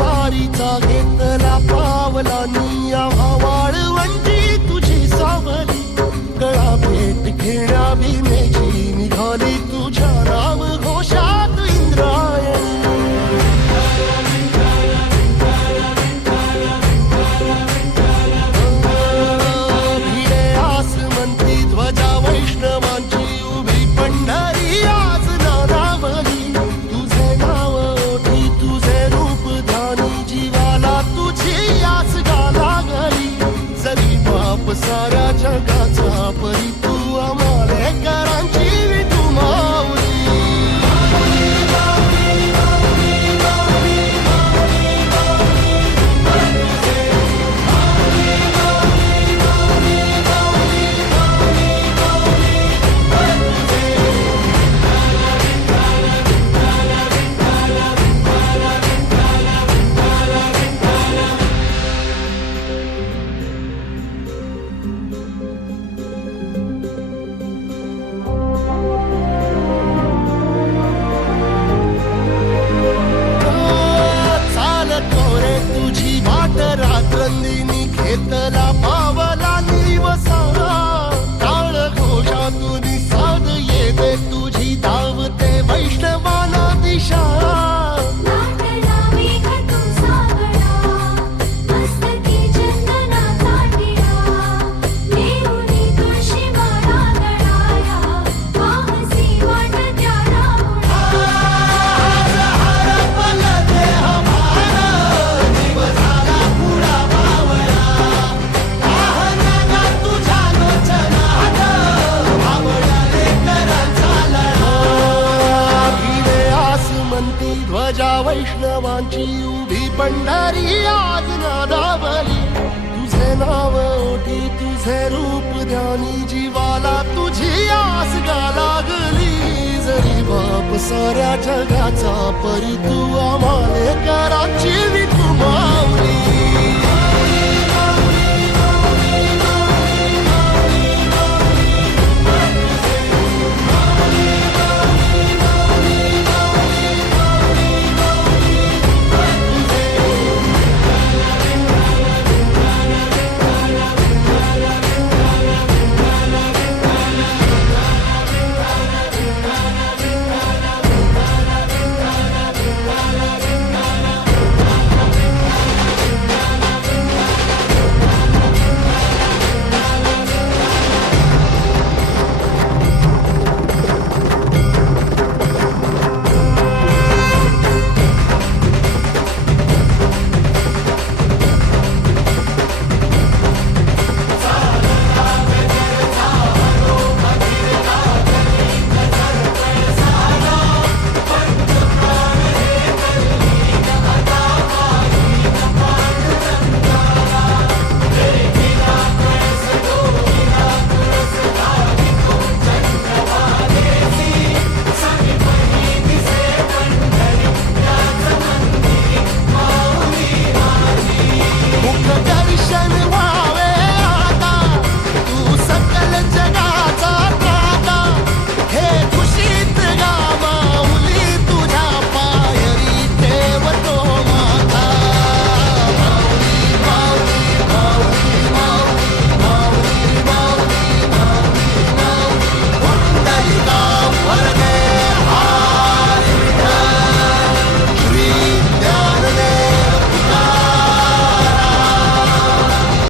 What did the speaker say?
वारीचा घेतला पावलांनी आम्हा वाळवंटी तुझी सावली गळा भेट घेण्या भीमेची निघाली तुझ्या नाम घोषात इंद्रायणी भिडे आसमंती ध्वजा वैष्णवांची उभी पंढरी आज नादावली तुझे नाव ओठी तुझे रूप ध्यानी जीवाला तुझी आस गा लागली जरी बाप साऱ्या जगाचा परी तू आमालेकरांची विठू माऊली रात्रंदिनी घेतला पावला निवसा टाळ घोषातून साध येते तुझी धावते वैष्णवाना दिशा ध्वजा वैष्णवांची उभी पंढरी आज नादावली तुझे नाव ओठी तुझे रूप ध्यानी जीवाला तुझी आस गा लागली जरी बाप साऱ्या जगाचा परी तू आम्हालेकरांची विठू माऊली